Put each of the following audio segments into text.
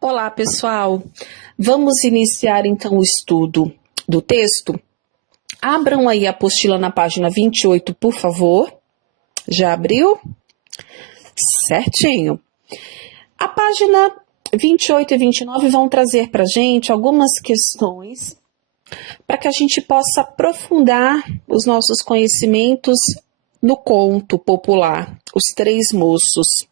Olá, pessoal! Vamos iniciar então o estudo do texto. Abram aí a apostila na página 28, por favor. Já abriu? Certinho. A página 28 e 29 vão trazer para a gente algumas questões para que a gente possa aprofundar os nossos conhecimentos no conto popular, Os Três Moços.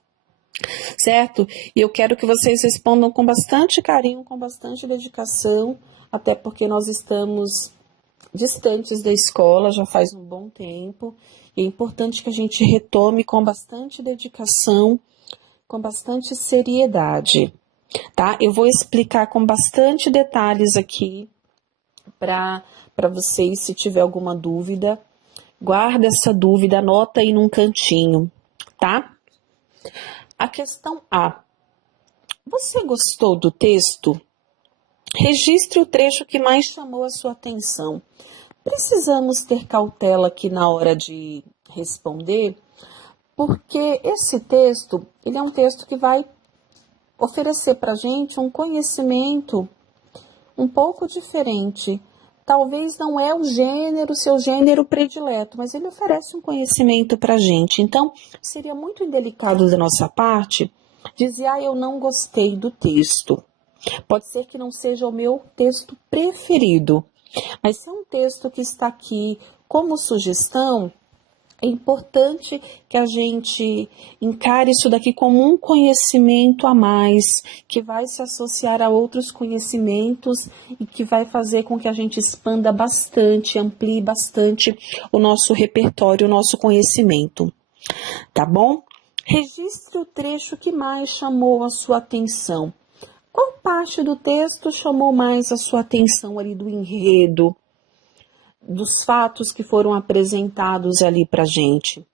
Certo? E eu quero que vocês respondam com bastante carinho, com bastante dedicação, até porque nós estamos distantes da escola já faz um bom tempo, e é importante que a gente retome com bastante dedicação, com bastante seriedade, tá? Eu vou explicar com bastante detalhes aqui para vocês, se tiver alguma dúvida, guarda essa dúvida, anota aí num cantinho, tá? A questão A. Você gostou do texto? Registre o trecho que mais chamou a sua atenção. Precisamos ter cautela aqui na hora de responder, porque esse texto, ele é um texto que vai oferecer para a gente um conhecimento um pouco diferente. Talvez não é o seu gênero predileto, mas ele oferece um conhecimento para a gente. Então, seria muito indelicado da nossa parte dizer, eu não gostei do texto. Pode ser que não seja o meu texto preferido, mas se é um texto que está aqui como sugestão, é importante que a gente encare isso daqui como um conhecimento a mais, que vai se associar a outros conhecimentos e que vai fazer com que a gente expanda bastante, amplie bastante o nosso repertório, o nosso conhecimento. Tá bom? Registre o trecho que mais chamou a sua atenção. Qual parte do texto chamou mais a sua atenção ali do enredo? Dos fatos que foram apresentados ali para a gente?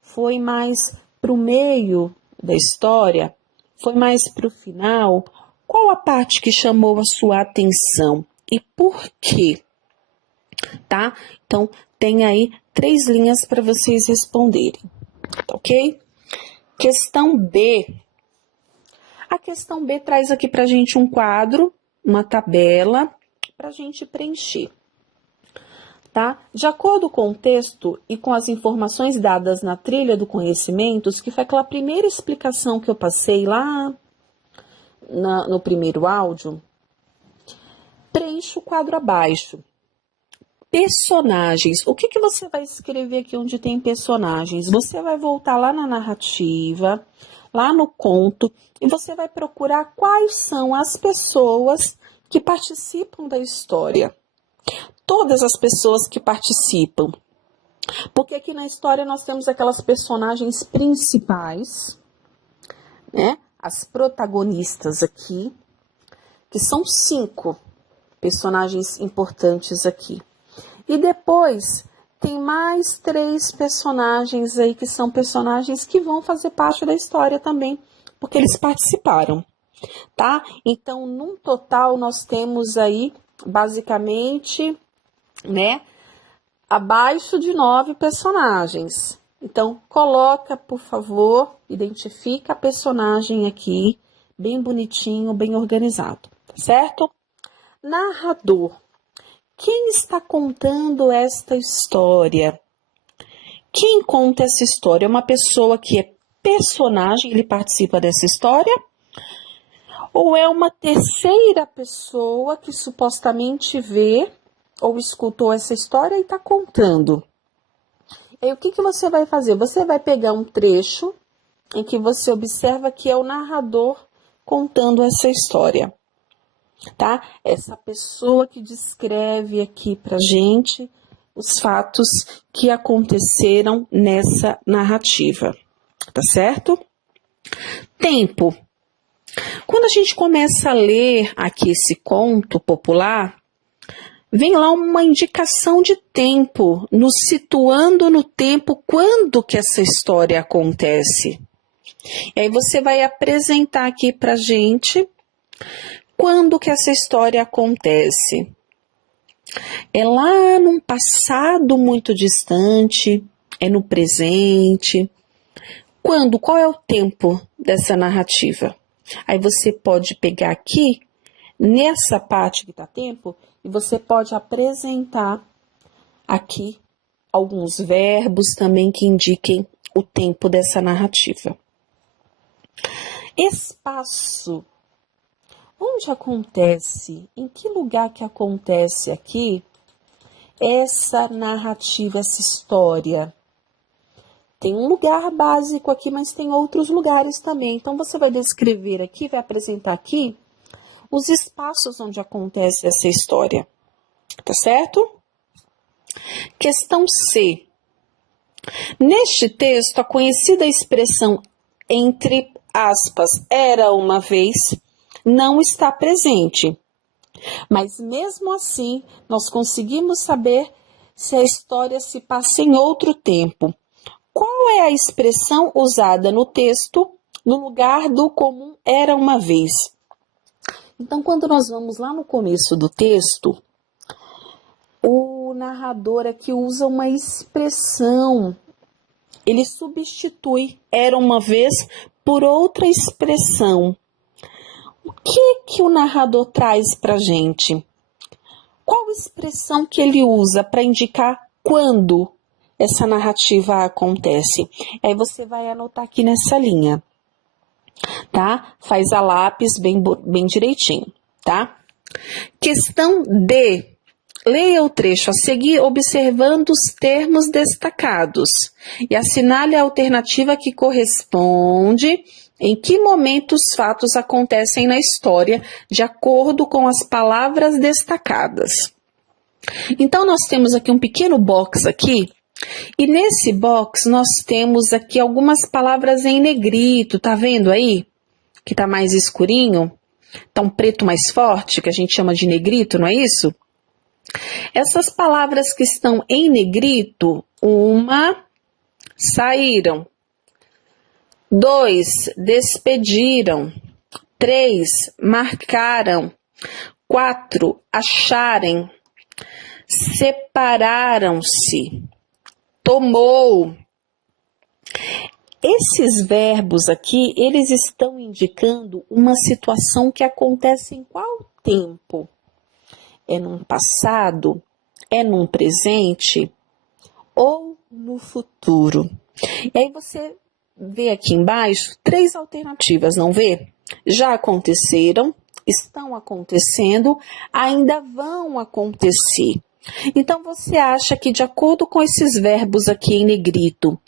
Foi mais para o meio da história? Foi mais para o final? Qual a parte que chamou a sua atenção? E por quê? Tá? Então, tem aí 3 linhas para vocês responderem. Tá ok? Questão B. A questão B traz aqui para a gente um quadro, uma tabela, para a gente preencher. Tá? De acordo com o texto e com as informações dadas na trilha do conhecimentos, que foi aquela primeira explicação que eu passei lá no primeiro áudio, preencha o quadro abaixo. Personagens. O que você vai escrever aqui onde tem personagens? Você vai voltar lá na narrativa, lá no conto, e você vai procurar quais são as pessoas que participam da história. Todas as pessoas que participam. Porque aqui na história nós temos aquelas personagens principais, né? As protagonistas aqui, que são 5 personagens importantes aqui. E depois tem mais 3 personagens aí que são personagens que vão fazer parte da história também, porque eles participaram, tá? Então, num total, nós temos aí, basicamente, né, abaixo de 9 personagens. Então, coloca, por favor, identifica a personagem aqui, bem bonitinho, bem organizado, certo? Narrador. Quem está contando esta história? Quem conta essa história? É uma pessoa que é personagem, ele participa dessa história? Ou é uma terceira pessoa que supostamente vê ou escutou essa história e está contando? E aí, o que você vai fazer? Você vai pegar um trecho em que você observa que é o narrador contando essa história, tá? Essa pessoa que descreve aqui pra gente os fatos que aconteceram nessa narrativa, tá certo? Tempo. Quando a gente começa a ler aqui esse conto popular, vem lá uma indicação de tempo, nos situando no tempo quando que essa história acontece. E aí você vai apresentar aqui pra gente quando que essa história acontece. É lá num passado muito distante, é no presente. Quando? Qual é o tempo dessa narrativa? Aí você pode pegar aqui, nessa parte que tá tempo, e você pode apresentar aqui alguns verbos também que indiquem o tempo dessa narrativa. Espaço. Onde acontece? Em que lugar que acontece aqui essa narrativa, essa história? Tem um lugar básico aqui, mas tem outros lugares também. Então, você vai descrever aqui, vai apresentar aqui os espaços onde acontece essa história. Tá certo? Questão C. Neste texto, a conhecida expressão entre aspas, era uma vez, não está presente. Mas mesmo assim, nós conseguimos saber se a história se passa em outro tempo. Qual é a expressão usada no texto no lugar do comum era uma vez? Então, quando nós vamos lá no começo do texto, o narrador aqui usa uma expressão. Ele substitui era uma vez por outra expressão. O que o narrador traz para a gente? Qual expressão que ele usa para indicar quando essa narrativa acontece? Aí você vai anotar aqui nessa linha, tá? Faz a lápis bem direitinho, tá? Questão D. Leia o trecho a seguir observando os termos destacados e assinale a alternativa que corresponde em que momento os fatos acontecem na história de acordo com as palavras destacadas. Então, nós temos aqui um pequeno box aqui e nesse box nós temos aqui algumas palavras em negrito, tá vendo aí? Que tá mais escurinho, tá um preto mais forte, que a gente chama de negrito, não é isso? Essas palavras que estão em negrito, 1, saíram. 2, despediram. 3, marcaram. 4, acharem. Separaram-se. Tomou. Esses verbos aqui, eles estão indicando uma situação que acontece em qual tempo? É num passado, é num presente ou no futuro? E aí você vê aqui embaixo 3 alternativas, não vê? Já aconteceram, estão acontecendo, ainda vão acontecer. Então você acha que de acordo com esses verbos aqui em negrito,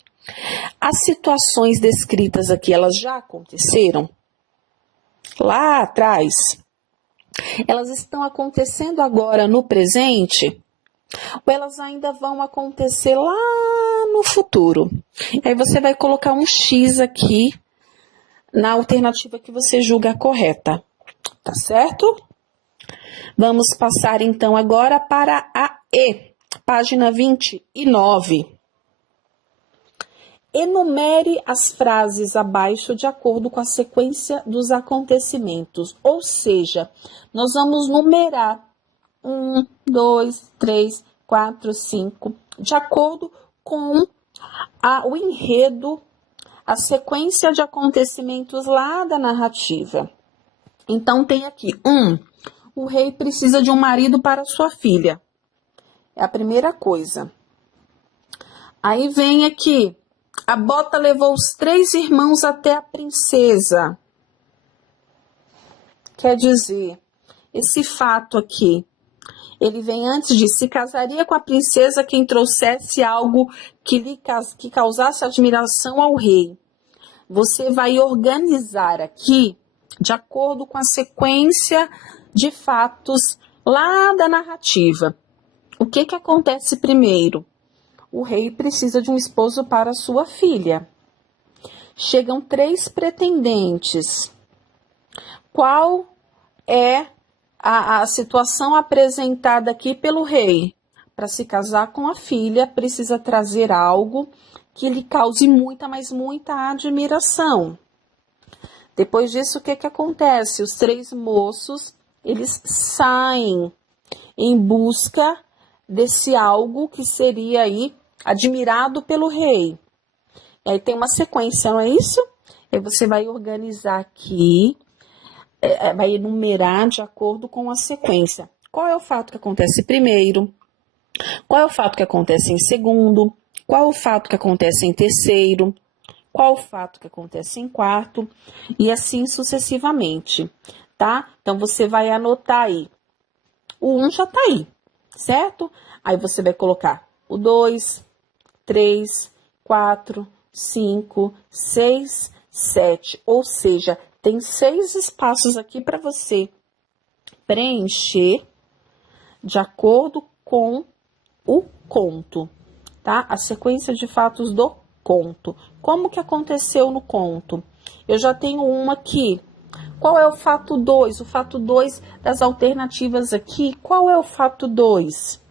as situações descritas aqui, elas já aconteceram? Lá atrás? Elas estão acontecendo agora no presente? Ou elas ainda vão acontecer lá no futuro? Aí você vai colocar um X aqui na alternativa que você julga correta. Tá certo? Vamos passar então agora para a E, página 29. Enumere as frases abaixo de acordo com a sequência dos acontecimentos. Ou seja, nós vamos numerar 1, 2, 3, 4, 5, de acordo com o enredo, a sequência de acontecimentos lá da narrativa. Então, tem aqui 1. O rei precisa de um marido para sua filha. É a primeira coisa. Aí vem aqui. A bota levou os 3 irmãos até a princesa. Quer dizer, esse fato aqui, ele vem antes de se casaria com a princesa quem trouxesse algo que causasse admiração ao rei. Você vai organizar aqui de acordo com a sequência de fatos lá da narrativa. O que acontece primeiro? O rei precisa de um esposo para sua filha. Chegam 3 pretendentes. Qual é a situação apresentada aqui pelo rei? Para se casar com a filha, precisa trazer algo que lhe cause muita, mas muita admiração. Depois disso, o que acontece? Os 3 moços, eles saem em busca desse algo que seria aí admirado pelo rei. E aí tem uma sequência, não é isso? Aí você vai organizar aqui vai enumerar de acordo com a sequência. Qual é o fato que acontece primeiro? Qual é o fato que acontece em segundo? Qual é o fato que acontece em terceiro? Qual é o fato que acontece em quarto? E assim sucessivamente, tá? Então, você vai anotar aí. O 1 já tá aí, certo? Aí você vai colocar o 2, 3, 4, 5, 6, 7. Ou seja, tem 6 espaços aqui para você preencher de acordo com o conto, tá? A sequência de fatos do conto. Como que aconteceu no conto? Eu já tenho uma aqui. Qual é o fato 2? O fato 2 das alternativas aqui, qual é o fato 2?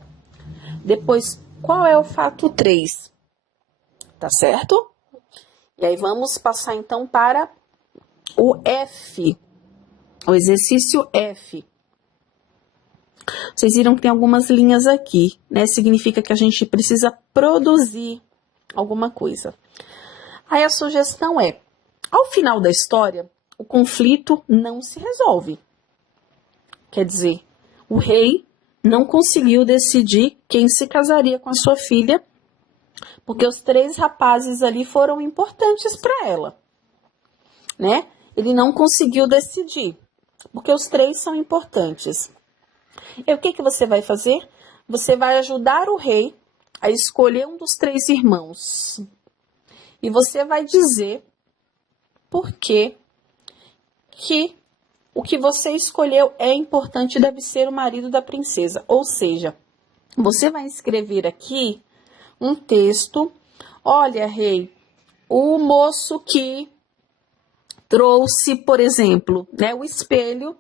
Depois, qual é o fato 3? Tá certo? E aí, vamos passar então para o F, o exercício F. Vocês viram que tem algumas linhas aqui, né? Significa que a gente precisa produzir alguma coisa. Aí a sugestão é, ao final da história, o conflito não se resolve. Quer dizer, o rei não conseguiu decidir quem se casaria com a sua filha, porque os 3 rapazes ali foram importantes para ela, né? Ele não conseguiu decidir, porque os 3 são importantes. E o que você vai fazer? Você vai ajudar o rei a escolher um dos 3 irmãos. E você vai dizer por que o que você escolheu é importante e deve ser o marido da princesa. Ou seja, você vai escrever aqui um texto. Olha, rei, o moço que trouxe, por exemplo, né, o espelho,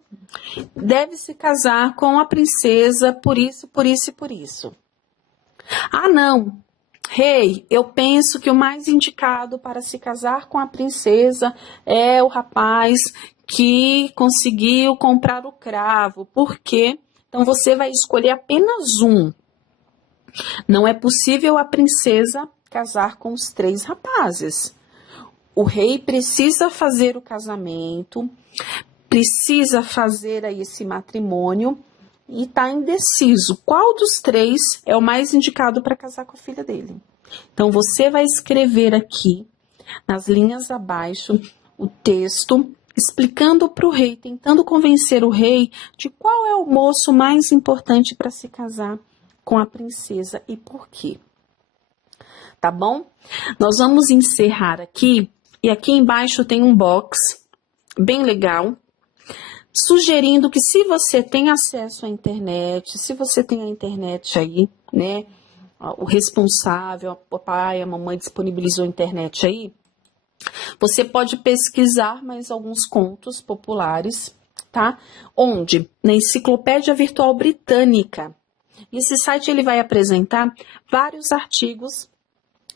deve se casar com a princesa por isso, por isso e por isso. Ah, não, rei, eu penso que o mais indicado para se casar com a princesa é o rapaz que conseguiu comprar o cravo. Por quê? Então, você vai escolher apenas um. Não é possível a princesa casar com os 3 rapazes. O rei precisa fazer o casamento, precisa fazer aí esse matrimônio e está indeciso. Qual dos 3 é o mais indicado para casar com a filha dele? Então, você vai escrever aqui, nas linhas abaixo, o texto explicando para o rei, tentando convencer o rei de qual é o moço mais importante para se casar com a princesa e por quê. Tá bom? Nós vamos encerrar aqui. E aqui embaixo tem um box bem legal, sugerindo que se você tem acesso à internet, se você tem a internet aí, né, o responsável, o papai, a mamãe disponibilizou a internet aí, você pode pesquisar mais alguns contos populares, tá? Onde? Na Enciclopédia Virtual Britânica. Esse site ele vai apresentar vários artigos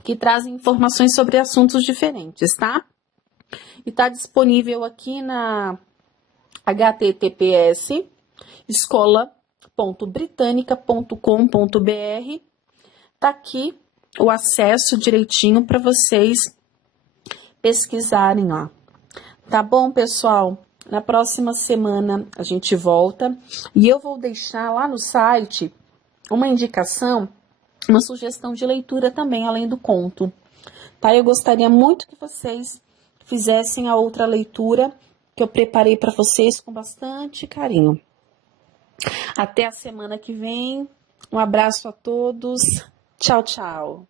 que trazem informações sobre assuntos diferentes, tá? E está disponível aqui na https escola.britanica.com.br. Tá aqui o acesso direitinho para vocês pesquisarem lá. Tá bom, pessoal? Na próxima semana a gente volta e eu vou deixar lá no site uma indicação, uma sugestão de leitura também, além do conto. Tá? Eu gostaria muito que vocês fizessem a outra leitura que eu preparei para vocês com bastante carinho. Até a semana que vem. Um abraço a todos. Tchau, tchau.